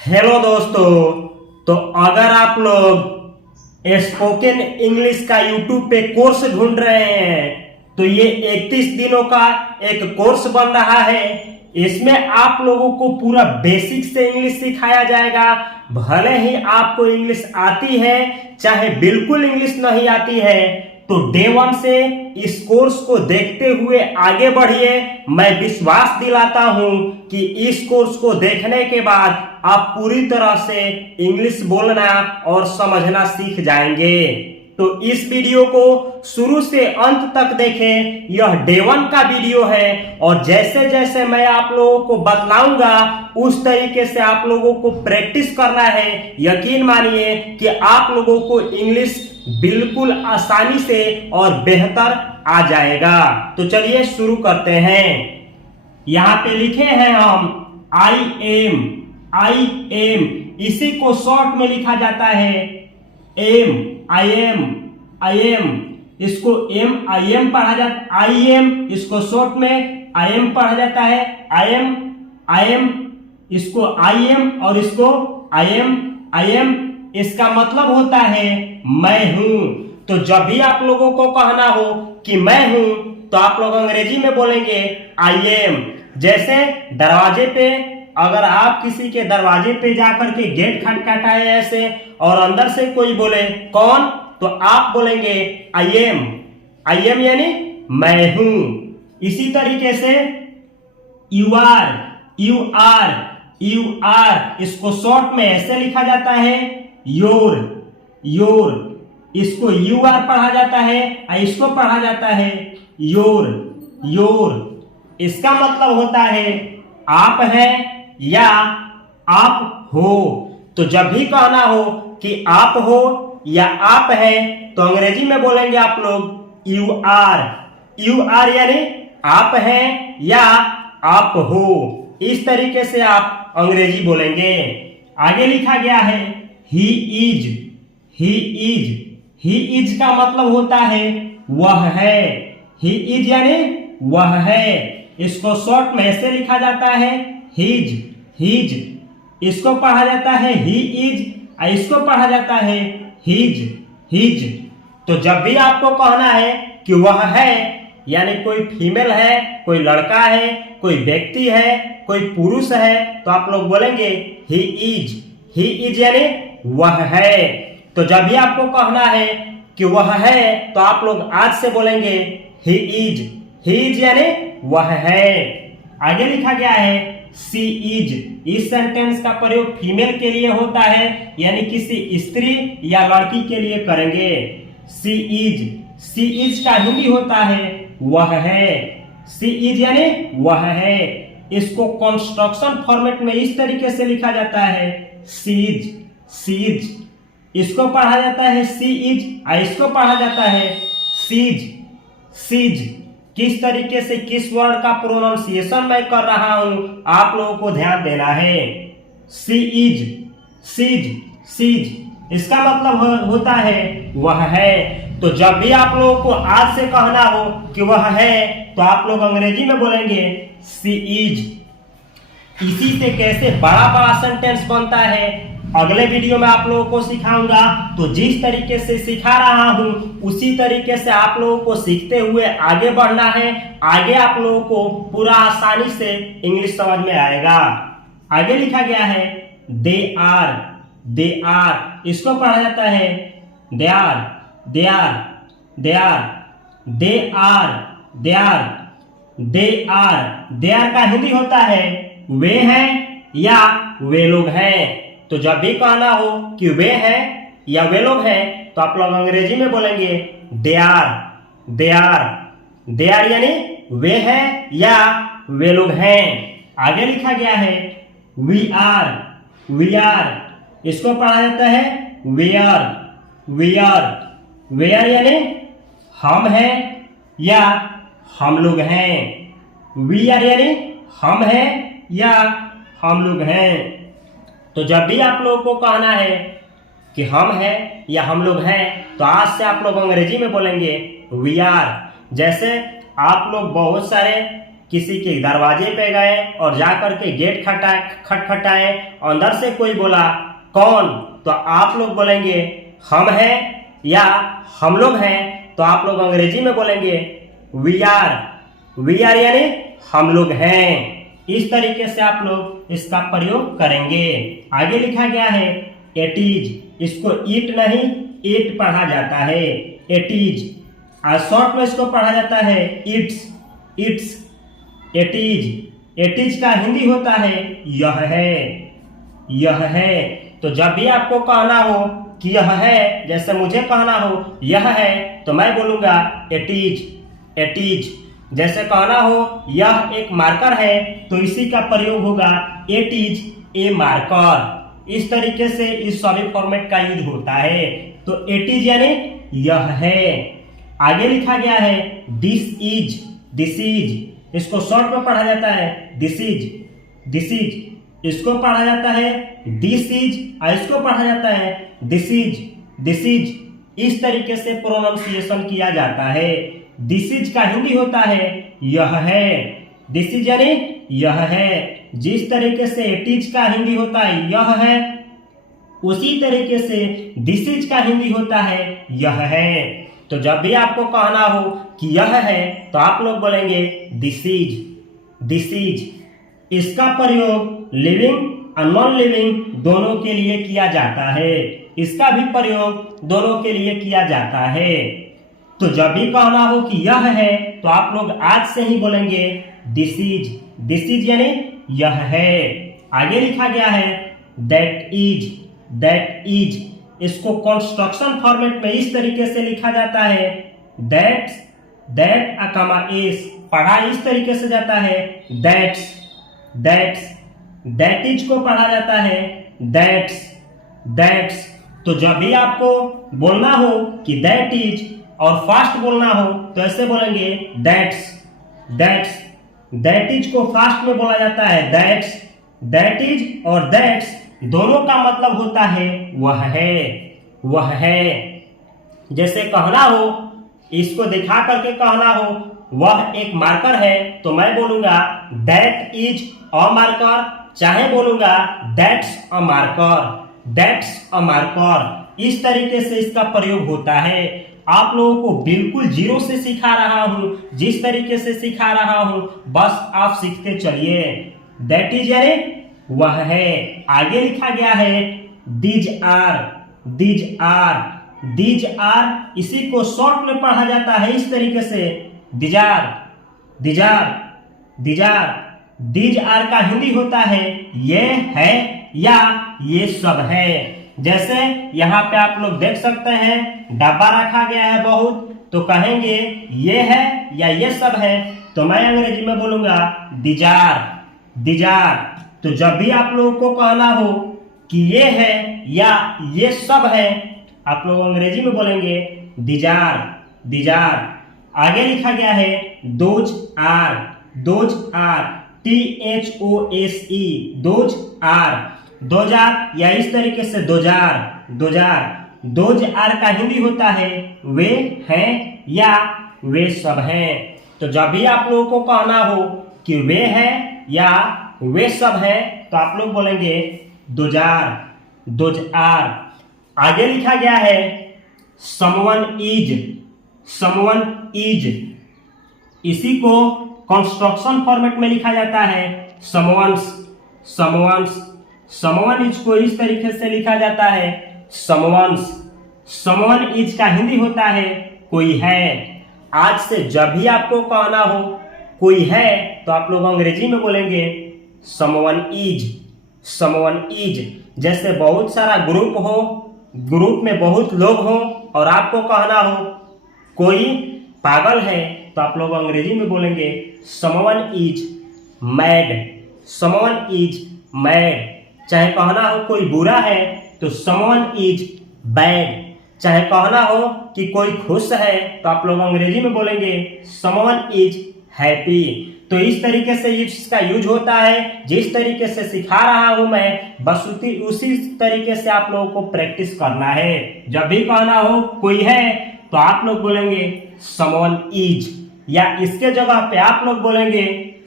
Hello दोस्तों। तो अगर आप लोग स्पोकन इंग्लिश का यूट्यूब पे कोर्स ढूंढ रहे हैं तो ये 31 दिनों का एक कोर्स बन रहा है। इसमें आप लोगों को पूरा बेसिक से इंग्लिश सिखाया जाएगा। भले ही आपको इंग्लिश आती है चाहे बिल्कुल इंग्लिश नहीं आती है, तो डे 1 से इस कोर्स को देखते हुए आगे बढ़िए। मैं विश्वास दिलाता हूं कि इस कोर्स को देखने के बाद आप पूरी तरह से इंग्लिश बोलना और समझना सीख जाएंगे। तो इस वीडियो को शुरू से अंत तक देखें। यह डे 1 का वीडियो है और जैसे जैसे मैं आप लोगों को बतलाऊंगा उस तरीके से आप लोगों को प्रैक्टिस करना है। यकीन मानिए कि आप लोगों को इंग्लिश बिल्कुल आसानी से और बेहतर आ जाएगा। तो चलिए शुरू करते हैं। यहां पे लिखे हैं हम आई एम, इसी को शॉर्ट में लिखा जाता है एम, आई एम, इसको एम आई एम पढ़ा जाता, आई एम इसको शॉर्ट में आई एम पढ़ा जाता है, आई एम इसको आई एम और इसको आई एम इसका मतलब होता है मैं हूं। तो जब भी आप लोगों को कहना हो कि मैं हूं तो आप लोग अंग्रेजी में बोलेंगे आई एम। जैसे दरवाजे पे, अगर आप किसी के दरवाजे पे जाकर के गेट खटखटाए ऐसे और अंदर से कोई बोले कौन, तो आप बोलेंगे आई एम यानी मैं हूं। इसी तरीके से यू आर इसको शॉर्ट में ऐसे लिखा जाता है योर, इसको यू आर पढ़ा जाता है और इसको पढ़ा जाता है योर। इसका मतलब होता है आप हैं या आप हो। तो जब भी कहना हो कि आप हो या आप हैं तो अंग्रेजी में बोलेंगे आप लोग यू आर यानी आप हैं या आप हो। इस तरीके से आप अंग्रेजी बोलेंगे। आगे लिखा गया है ही इज का मतलब होता है वह है। ही इज यानी वह है। इसको शॉर्ट में ऐसे लिखा जाता है हिज, इसको पढ़ा जाता है ही इज और इसको पढ़ा जाता है हिज। तो जब भी आपको कहना है कि वह है यानी कोई फीमेल है, कोई लड़का है, कोई व्यक्ति है, कोई पुरुष है, तो आप लोग बोलेंगे ही इज यानी वह है। तो जब भी आपको कहना है कि वह है तो आप लोग आज से बोलेंगे ही इज यानी वह है। आगे लिखा गया है सी इज। इस सेंटेंस का प्रयोग फीमेल के लिए होता है यानी किसी स्त्री या लड़की के लिए करेंगे। सी इज का हिंदी होता है वह है। सी इज यानी वह है। इसको कंस्ट्रक्शन फॉर्मेट में इस तरीके से लिखा जाता है सीज, इसको पढ़ा जाता है सी इज और इसको पढ़ा जाता है सीज। किस तरीके से किस वर्ड का प्रोनाउंसिएशन मैं कर रहा हूं आप लोगों को ध्यान देना है। सीज इसका मतलब होता है वह है। तो जब भी आप लोगों को आज से कहना हो कि वह है तो आप लोग अंग्रेजी में बोलेंगे सी इज। इसी से कैसे बड़ा बड़ा सेंटेंस बनता है अगले वीडियो में आप लोगों को सिखाऊंगा। तो जिस तरीके से सिखा रहा हूं उसी तरीके से आप लोगों को सीखते हुए आगे बढ़ना है। आगे आप लोगों को पूरा आसानी से इंग्लिश समझ में आएगा। आगे लिखा गया है दे आर, इसको पढ़ा जाता है दे आर का हिंदी होता है वे हैं या वे लोग हैं। तो जब भी कहना हो कि वे हैं या वे लोग हैं तो आप लोग अंग्रेजी में बोलेंगे दे आर यानी वे हैं या वे लोग हैं। आगे लिखा गया है वी आर, इसको पढ़ा जाता है वेयर यानी हम हैं या हम लोग हैं। वी आर यानी हम हैं या हम लोग हैं। तो जब भी आप लोगों को कहना है कि हम हैं या हम लोग हैं तो आज से आप लोग अंग्रेजी में बोलेंगे वी आर। जैसे आप लोग बहुत सारे किसी के दरवाजे पे गए और जाकर के गेट खटखटाए, अंदर से कोई बोला कौन, तो आप लोग बोलेंगे हम हैं या हम लोग हैं, तो आप लोग अंग्रेजी में बोलेंगे वी आर। वी आर यानी हम लोग हैं। इस तरीके से आप लोग इसका प्रयोग करेंगे। आगे लिखा गया है इट इज। इसको ईट नहीं इट पढ़ा जाता है, इट इज। शॉर्ट में इसको पढ़ा जाता है it's, it's, it is. It is का हिंदी होता है यह है, यह है। तो जब भी आपको कहना हो कि यह है, जैसे मुझे कहना हो यह है, तो मैं बोलूंगा इट इज, इट इज। जैसे कहना हो यह एक मार्कर है, तो इसी का प्रयोग होगा इट इज ए मार्कर। इस तरीके से इस सभी फॉर्मेट का यूज होता है। तो इट इज यानी यह है। आगे लिखा गया है दिस इज, दिस इज। इसको शॉर्ट में पढ़ा जाता है दिस इज, दिस इज। इसको पढ़ा जाता है दिस इज और इसको पढ़ा जाता है दिस इज, दिस इज। इस तरीके से प्रोनाउंसिएशन किया जाता है। दिस इज का हिंदी होता है यह है। दिस इज यानी यह है। जिस तरीके से इट इज का हिंदी होता है यह है, उसी तरीके से दिस इज का हिंदी होता है यह है। तो जब भी आपको कहना हो कि यह है, तो आप लोग बोलेंगे दिस इज, दिस इज। इसका प्रयोग लिविंग और नॉन लिविंग दोनों के लिए किया जाता है। इसका भी प्रयोग दोनों के लिए किया जाता है। तो जब भी कहना हो कि यह है, तो आप लोग आज से ही बोलेंगे दिस इज, दिस इज यानी यह है। आगे लिखा गया है दैट इज, दैट इज। इसको कंस्ट्रक्शन फॉर्मेट में इस तरीके से लिखा जाता है दैट्स, दैट अकामा इज। पढ़ा इस तरीके से जाता है दैट्स, दैट्स। दैट इज को पढ़ा जाता है दैट्स, दैट्स। तो जब भी आपको बोलना हो कि दैट इज और फास्ट बोलना हो, तो ऐसे बोलेंगे दैट्स, दैट्स। दैट इज को फास्ट में बोला जाता है दैट्स। दैट इज और दैट्स दोनों का मतलब होता है वह है, वह है। जैसे कहना हो, इसको दिखा करके कहना हो वह एक मार्कर है, तो मैं बोलूंगा दैट इज अ मार्कर, चाहे बोलूंगा that's a marker, that's a marker. इस तरीके से इसका प्रयोग होता है। आप लोगों को बिल्कुल जीरो से सिखा रहा हूं, जिस तरीके से सिखा रहा हूं बस आप सीखते चलिए। दैट इज यानी वह है। आगे लिखा गया है these are, these are, these are. इसी को शॉर्ट में पढ़ा जाता है इस तरीके से दिजार, दिजार, दिजार। दीज आर का हिंदी होता है ये है या ये सब है। जैसे यहाँ पे आप लोग देख सकते हैं डब्बा रखा गया है बहुत, तो कहेंगे ये है या ये सब है, तो मैं अंग्रेजी में बोलूंगा दिजार, दिजार। तो जब भी आप लोगों को कहना हो कि ये है या ये सब है, आप लोग अंग्रेजी में बोलेंगे दिजार, दिजार। आगे लिखा गया है those are, those are, THOSE, those are, दोजार या इस तरीके से दोजार, दोजार। दोज आर का हिंदी होता है वे हैं या वे सब हैं। तो जब भी आप लोगों को कहना हो कि वे हैं या वे सब हैं, तो आप लोग बोलेंगे दोजार, दोज आर। आगे लिखा गया है समवन इज, समवन इज। इसी को कंस्ट्रक्शन फॉर्मेट में लिखा जाता है समवंस, समवंस। समवन इज को इस तरीके से लिखा जाता है समवंस। समवन इज का हिंदी होता है कोई है। आज से जब भी आपको कहना हो कोई है, तो आप लोग अंग्रेजी में बोलेंगे समवन इज, समवन इज। जैसे बहुत सारा ग्रुप हो, ग्रुप में बहुत लोग हो और आपको कहना हो कोई पागल है, तो आप लोग अंग्रेजी में बोलेंगे someone is mad, someone is mad. चाहे कहना हो कोई बुरा है, तो समवन इज बैड। चाहे कहना हो कि कोई खुश है, तो आप लोग अंग्रेजी में बोलेंगे समवन इज हैप्पी। तो इस तरीके से इसका यूज होता है। जिस तरीके से सिखा रहा हूं मैं, बस उसी तरीके से आप लोगों को प्रैक्टिस करना है। जब भी कहना हो कोई है, तो आप लोग बोलेंगे समवन इज, या इसके जगह पे आप लोग बोलेंगे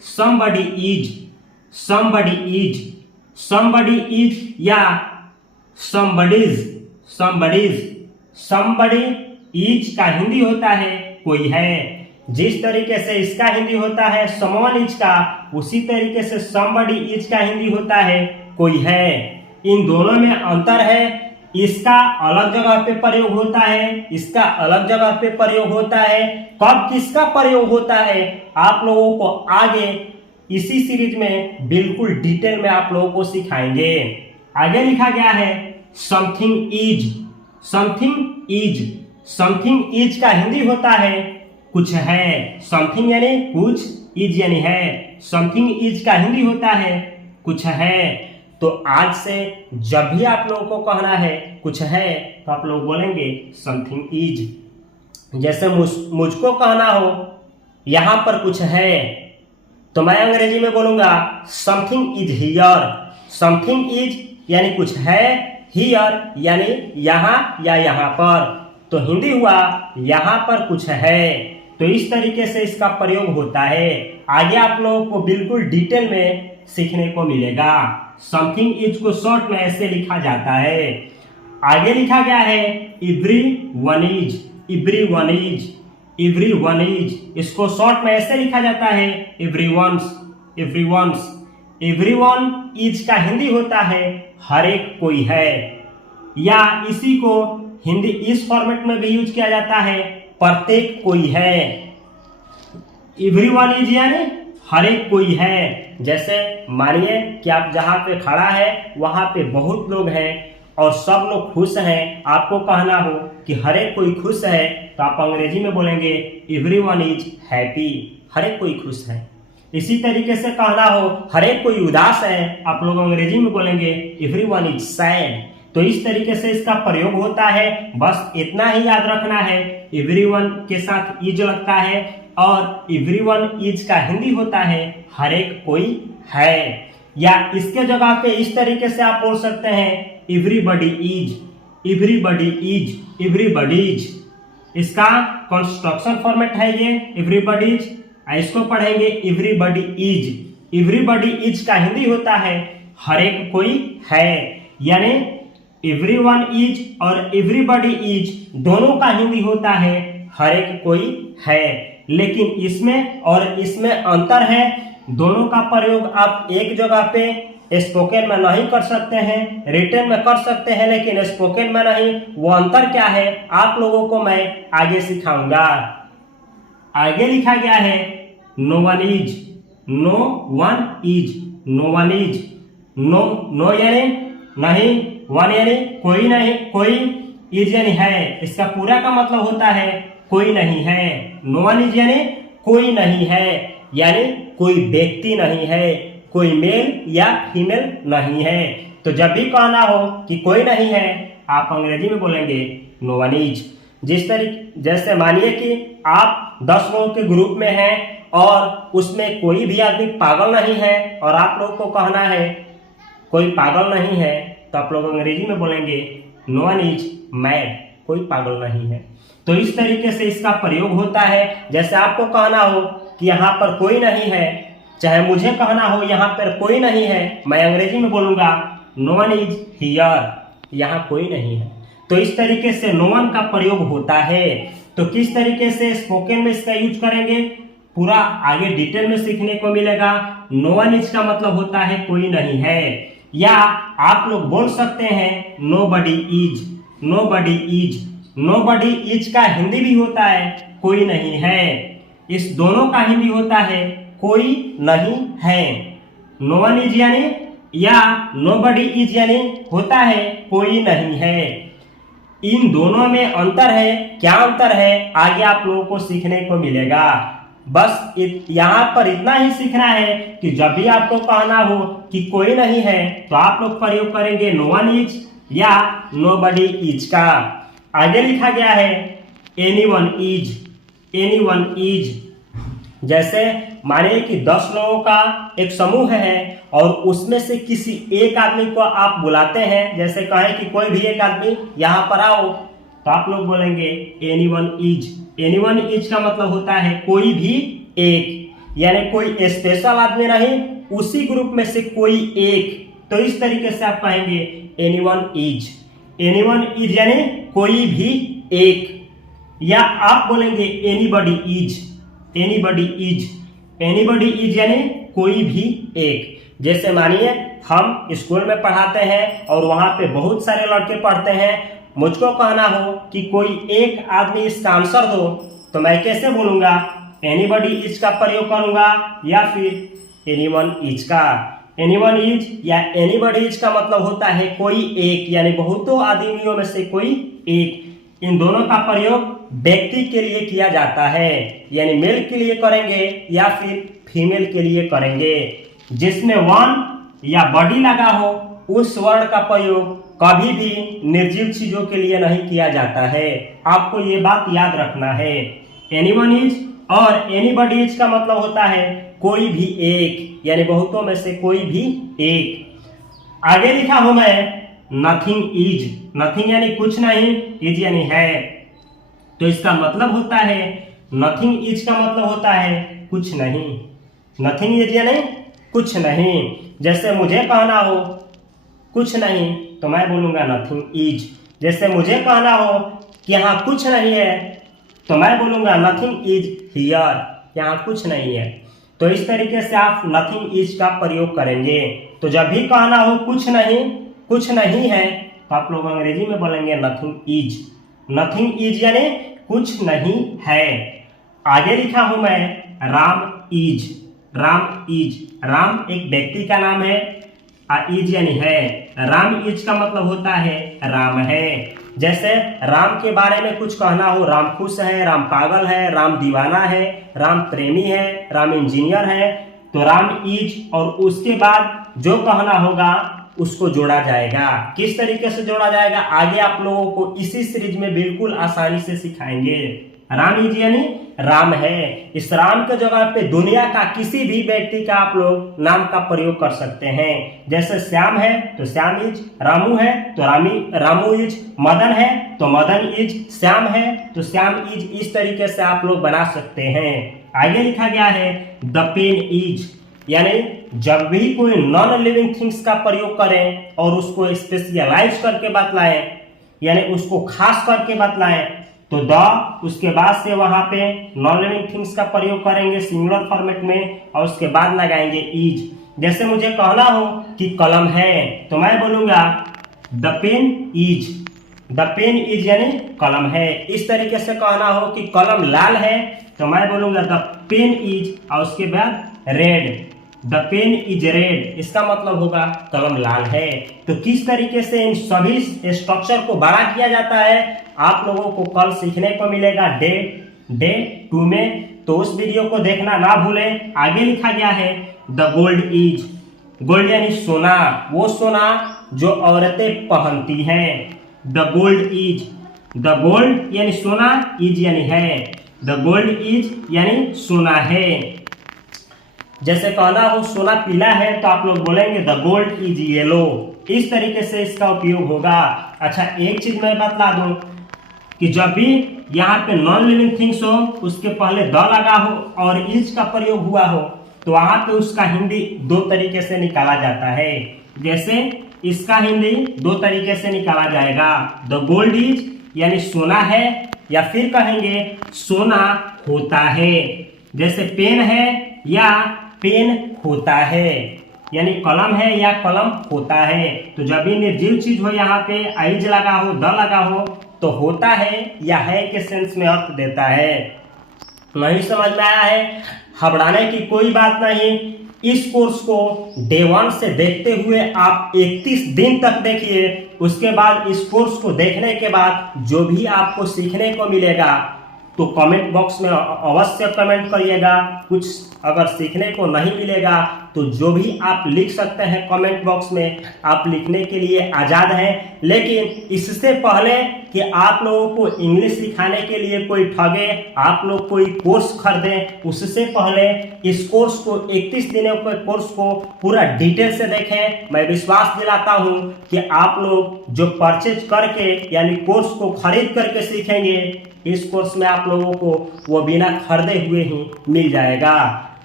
somebody is, somebody is, somebody is या somebody's, somebody's, somebody is का हिंदी होता है कोई है। जिस तरीके से इसका हिंदी होता है someone is का, उसी तरीके से somebody is का हिंदी होता है कोई है। इन दोनों में अंतर है, इसका अलग जगह पे प्रयोग होता है, इसका अलग जगह पे प्रयोग होता है। कब किसका प्रयोग होता है आप लोगों को आगे इसी सीरीज में बिल्कुल डिटेल में आप लोगों को सिखाएंगे। आगे लिखा गया है something is, something is, something is का हिंदी होता है कुछ है। समथिंग यानी कुछ, इज यानी है। समथिंग इज का हिंदी होता है कुछ है। तो आज से जब भी आप लोगों को कहना है कुछ है तो आप लोग बोलेंगे समथिंग इज। जैसे मुझको कहना हो यहां पर कुछ है तो मैं अंग्रेजी में बोलूंगा something is here. Something is यानी कुछ है, हियर यानी यहां या यहां पर, तो हिंदी हुआ यहां पर कुछ है। तो इस तरीके से इसका प्रयोग होता है। आगे आप लोगों को बिल्कुल डिटेल में सीखने को मिलेगा। समथिंग इज को शॉर्ट में ऐसे लिखा जाता है। आगे लिखा गया है every one is, every one is, every one is, इसको शॉर्ट में ऐसे लिखा जाता है every once, every once. Every one is का हिंदी होता है हर एक कोई है, या इसी को हिंदी इस फॉर्मेट में भी यूज किया जाता है प्रत्येक कोई है। एवरी वन इज यानी हर एक कोई है। जैसे मानिए कि आप जहां पे खड़ा है वहां पे बहुत लोग हैं और सब लोग खुश हैं, आपको कहना हो कि हर एक कोई खुश है तो आप अंग्रेजी में बोलेंगे एवरीवन इज हैप्पी, हर एक कोई खुश है। इसी तरीके से कहना हो हर एक कोई उदास है, आप लोग अंग्रेजी में बोलेंगे एवरीवन इज सैड। तो इस तरीके से इसका प्रयोग होता है। बस इतना ही याद रखना है, एवरीवन के साथ इज लगता है और एवरीवन इज का हिंदी होता है हर एक कोई है। या इसके जगह पे इस तरीके से आप बोल सकते हैं everybody is, everybody is, everybody is. इसका कंस्ट्रक्शन फॉर्मेट है ये एवरीबॉडी इज। इसको पढ़ेंगे एवरीबॉडी इज। एवरीबॉडी इज का हिंदी होता है हर एक कोई है। यानी एवरीवन इज और एवरीबॉडी इज दोनों का हिंदी होता है हर एक कोई है। लेकिन इसमें और इसमें अंतर है। दोनों का प्रयोग आप एक जगह पे स्पोकन में नहीं कर सकते हैं, रिटन में कर सकते हैं, लेकिन स्पोकन में नहीं। वो अंतर क्या है आप लोगों को मैं आगे सिखाऊंगा। आगे लिखा गया है no one is, no one is, no one is. No, no यानी नहीं, वन यानी कोई नहीं, कोई, इज यानी है। इसका पूरा का मतलब होता है कोई नहीं है। नो वन इज यानी कोई नहीं है, यानी कोई व्यक्ति नहीं है, कोई मेल या फीमेल नहीं है। तो जब भी कहना हो कि कोई नहीं है आप अंग्रेजी में बोलेंगे नो वन इज। जिस तरीके जैसे मानिए कि आप 10 लोगों के ग्रुप में हैं और उसमें कोई भी आदमी पागल नहीं है और आप लोग को कहना है कोई पागल नहीं है, तो आप लोग अंग्रेजी में बोलेंगे नो वन इज मैड, कोई पागल नहीं है। तो इस तरीके से इसका प्रयोग होता है। जैसे आपको कहना हो कि यहाँ पर कोई नहीं है, चाहे मुझे कहना हो यहाँ पर कोई नहीं है, मैं अंग्रेजी में बोलूंगा नो वन इज हियर, यहाँ कोई नहीं है। तो इस तरीके से नो वन का प्रयोग होता है। तो किस तरीके से स्पोकन में इसका यूज करेंगे पूरा आगे डिटेल में सीखने को मिलेगा। नो वन इज का मतलब होता है कोई नहीं है, या आप लोग बोल सकते हैं nobody is, nobody is. Nobody is का हिंदी भी होता है कोई नहीं है। इस दोनों का हिंदी होता है कोई नहीं है। नो वन इज यानी या नोबडी इज यानी होता है कोई नहीं है। इन दोनों में अंतर है। क्या अंतर है आगे आप लोगों को सीखने को मिलेगा। बस यहाँ पर इतना ही सीखना है कि जब भी आपको कहना हो कि कोई नहीं है तो आप लोग प्रयोग करेंगे नो वन इज या नोबडी इज का। आगे लिखा गया है एनीवन इज, एनीवन इज। जैसे मानिए कि 10 लोगों का एक समूह है और उसमें से किसी एक आदमी को आप बुलाते हैं, जैसे कहें कि कोई भी एक आदमी यहाँ पर आओ, तो आप लोग बोलेंगे एनीवन इज। एनीवन इज का मतलब होता है कोई भी एक। यानी कोई स्पेशल आदमी नहीं, उसी ग्रुप में से कोई एक। तो इस तरीके से आप कहेंगे एनीवन इज। एनीवन इज यानी कोई भी एक, या आप बोलेंगे anybody is. Anybody is, anybody is यानी कोई भी एक। जैसे मानिए हम स्कूल में पढ़ाते हैं और वहां पे बहुत सारे लड़के पढ़ते हैं, मुझको कहना हो कि कोई एक आदमी इसका आंसर दो, तो मैं कैसे बोलूंगा? एनीबॉडी इज का प्रयोग करूंगा या फिर एनीवन इज का। एनीवन इज या एनीबॉडी इज का मतलब होता है कोई एक, यानी बहुतों आदमियों में से कोई एक। इन दोनों का प्रयोग व्यक्ति के लिए किया जाता है, यानी मेल के लिए करेंगे या फिर फीमेल के लिए करेंगे। जिसमें वन या बॉडी लगा हो उस वर्ण का प्रयोग कभी भी निर्जीव चीजों के लिए नहीं किया जाता है। आपको ये बात याद रखना है। एनीवन इज और एनीबॉडी इज का मतलब होता है कोई भी एक, यानी बहुतों में से कोई भी एक। आगे लिखा हूं मैं नथिंग इज। नथिंग यानी कुछ नहीं, इज यानी है। तो इसका मतलब होता है नथिंग इज का मतलब होता है कुछ नहीं। नथिंग इज यानी कुछ नहीं। जैसे मुझे कहना हो कुछ नहीं, तो मैं बोलूंगा नथिंग इज। जैसे मुझे कहना हो कि यहाँ कुछ नहीं है, तो मैं बोलूंगा नथिंग इज हियर, यहाँ कुछ नहीं है। तो इस तरीके से आप नथिंग इज का प्रयोग करेंगे। तो जब भी कहना हो कुछ नहीं है, तो आप लोग अंग्रेजी में बोलेंगे नथिंग इज। नथिंग इज यानी कुछ नहीं है। आगे लिखा हूं मैं राम इज। राम इज, राम एक व्यक्ति का नाम है, इज यानी है। राम इज का मतलब होता है राम है। जैसे राम के बारे में कुछ कहना हो, राम खुश है, राम पागल है, राम दीवाना है, राम प्रेमी है, राम इंजीनियर है, तो राम इज और उसके बाद जो कहना होगा उसको जोड़ा जाएगा। किस तरीके से जोड़ा जाएगा आगे आप लोगों को इसी सीरीज में बिल्कुल आसानी से सिखाएंगे। राम इज यानी राम है। इस राम के जगह पे दुनिया का किसी भी व्यक्ति का आप लोग नाम का प्रयोग कर सकते हैं। जैसे श्याम है तो श्याम इज, रामू है तो रामू इज, मदन है तो मदन इज, श्याम है तो श्याम इज। इस तरीके से आप लोग बना सकते हैं। आगे लिखा गया है द पेन इज, यानी जब भी कोई नॉन लिविंग थिंग्स का प्रयोग करें और उसको स्पेशलाइज करके बतलाएं, यानी उसको खास करके बतलाएं, तो द उसके बाद से वहां पे नॉन लिविंग थिंग्स का प्रयोग करेंगे सिंगुलर फॉर्मेट में और उसके बाद लगाएंगे इज। जैसे मुझे कहना हो कि कलम है, तो मैं बोलूंगा the pen is. The pen is यानी कलम है। इस तरीके से कहना हो कि कलम लाल है, तो मैं बोलूंगा द पेन इज और उसके बाद red. The pen is red, इसका मतलब होगा कलम लाल है। तो किस तरीके से इन सभी स्ट्रक्चर को बड़ा किया जाता है आप लोगों को कल सीखने को मिलेगा डे 2 में। तो उस वीडियो को देखना ना भूलें। आगे लिखा गया है द गोल्ड इज। गोल्ड यानी सोना, वो सोना जो औरतें पहनती हैं। The gold is, the gold यानी सोना, इज यानी है। द गोल्ड इज यानी सोना है। जैसे कहना हो सोना पीला है, तो आप लोग बोलेंगे द गोल्ड इज येलो। इस तरीके से इसका उपयोग होगा। अच्छा एक चीज मैं बतला दूं कि जब भी यहाँ पे नॉन लिविंग थिंग्स हो उसके पहले द लगा हो और इज का प्रयोग हुआ हो, तो वहां पे उसका हिंदी 2 तरीके से निकाला जाता है। जैसे इसका हिंदी 2 तरीके से निकाला जाएगा। द गोल्ड इज यानी सोना है, या फिर कहेंगे सोना होता है। जैसे पेन है या पेन होता है, यानी कलम है या कलम होता है। तो जब भी निर्जीव चीज हो यहाँ पे आइज लगा हो, द लगा हो, तो होता है या है के सेंस में अर्थ देता है। नहीं समझ में आया है? घबराने की कोई बात नहीं। इस कोर्स को डे 1 से देखते हुए आप 31 दिन तक देखिए। उसके बाद इस कोर्स को देखने के बाद जो भी आपको सीखने को मिलेगा तो कमेंट बॉक्स में अवश्य कमेंट करिएगा। कुछ अगर सीखने को नहीं मिलेगा तो जो भी आप लिख सकते हैं कमेंट बॉक्स में, आप लिखने के लिए आज़ाद हैं। लेकिन इससे पहले कि आप लोगों को इंग्लिश सिखाने के लिए कोई ठगे, आप लोग कोई कोर्स खरीदें, उससे पहले इस कोर्स को 31 दिनों के कोर्स को पूरा डिटेल से देखें। मैं विश्वास दिलाता हूं कि आप लोग जो परचेज करके यानी कोर्स को खरीद करके सीखेंगे, इस कोर्स में आप लोगों को वो बिना खरीदे हुए ही मिल जाएगा।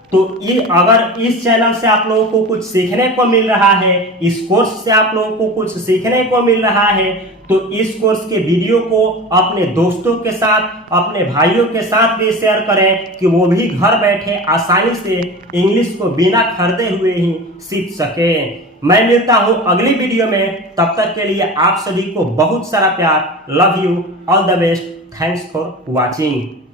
तो ये अगर इस चैनल से आप लोगों को कुछ सीखने को मिल रहा है, इस कोर्स से आप लोगों को कुछ सीखने को मिल रहा है, तो इस कोर्स के वीडियो को अपने दोस्तों के साथ, अपने भाइयों के साथ भी शेयर करें कि वो भी घर बैठे आसानी से इंग्लिश को बिना खरीदे हुए ही सीख सके। मैं मिलता हूं अगली वीडियो में, तब तक के लिए आप सभी को बहुत सारा प्यार। Love you, all the best, thanks for watching.